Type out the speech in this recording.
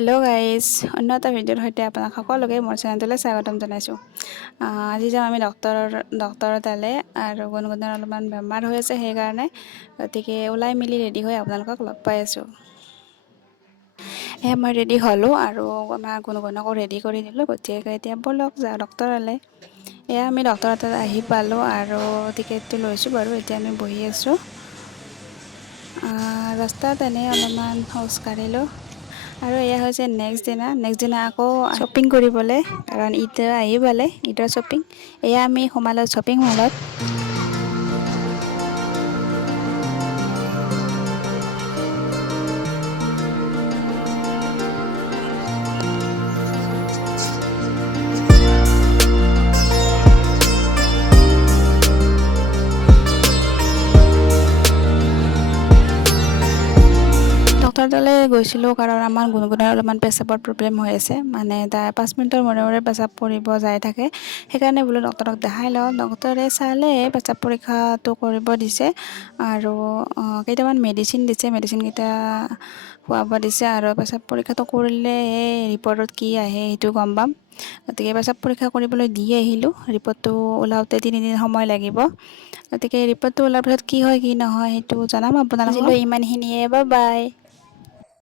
Hello' guys, অন্য এটা ভিডিঅ'ৰ সৈতে আপোনাক সকলোকে মোৰ চেনেলটোলৈ স্বাগতম জনাইছোঁ। আজি যাম আমি ডক্টৰৰ তালৈ আৰু গুণগুণৰ অলপমান বেমাৰ হৈ আছে, সেইকাৰণে গতিকে ওলাই মেলি ৰেডি হৈ আপোনালোকক লগ পাই আছোঁ। মই ৰেডি হ'লোঁ আৰু আমাৰ গুণগুণকো ৰেডি কৰি দিলোঁ। গতিকে এতিয়া ব'লক যাওঁ ডক্টৰলৈ। আমি ডক্টৰৰ তাত আহি পালোঁ আৰু টিকেটটো লৈছোঁ বাৰু। এতিয়া আমি বহি আছোঁ ৰাস্তাত, এনেই অলপমান খোজ কাঢ়িলোঁ। আৰু এয়া হৈছে নেক্সট দিনা আকৌ শ্বপিং কৰিবলৈ, কাৰণ ঈদ আহি পালে, ঈদৰ শ্বপিং। এয়া আমি সোমালোঁ শ্বপিং মলত। ডক্টৰ তালৈ গৈছিলোঁ কাৰণ আমাৰ গুণগুণৰ অলপমান পেচাবৰ প্ৰব্লেম হৈ আছে, মানে তাই 5 মিনিটৰ মূৰে মূৰে পেচাব কৰিব যাই থাকে। সেইকাৰণে বোলো ডক্টৰক দেখাই লওঁ। ডক্টৰে চালে, পেচাব পৰীক্ষাটো কৰিব দিছে আৰু কেইটামান মেডিচিন দিছে, মেডিচিনকেইটা খুৱাব দিছে। আৰু পেচাব পৰীক্ষাটো কৰিলে এই ৰিপৰ্টত কি আহে সেইটো গম পাম। গতিকে পেচাব পৰীক্ষা কৰিবলৈ দি আহিলোঁ। ৰিপৰ্টটো ওলাওঁতে 3 দিন সময় লাগিব। গতিকে ৰিপৰ্টটো ওলোৱাৰ পিছত কি হয় কি নহয় সেইটো জনাম আপোনালোকক। ইমানখিনিয়ে, বাই বাই।